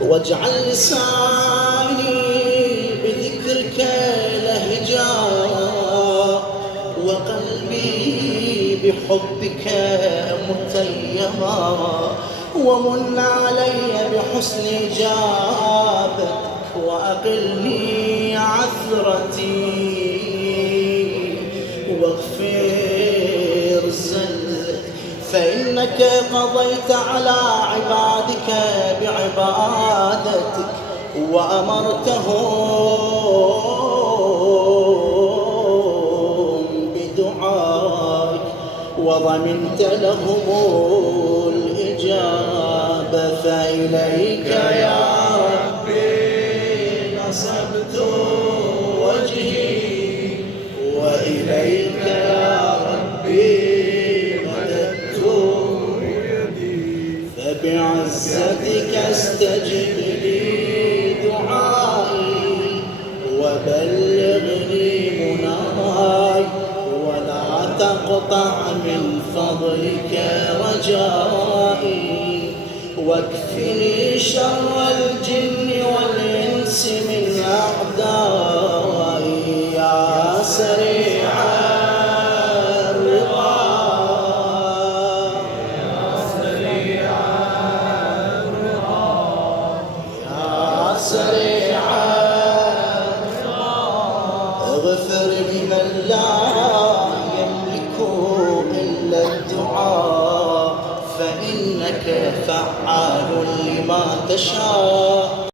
واجعل لساني بذكرك لهجا وقلبي بحبك متيما ومن علي بحسن إجابتك وأقلني عثرتي واغفر زلتي فإنك قضيت على عبادك بعبادتك وأمرتهم بدعائك وضمنت لهم الإجابة فإليك يا ربي نصبت وجهي وإليك يا ربي فبعزتك استجب لي دعائي وبلغني مناي ولا تقطع من فضلك رجائي واكفني شر الجن والإنس من أعدائي يا سريع اغفر لمن لا يملك إلا الدعاء فإنك فعال لما تشاء.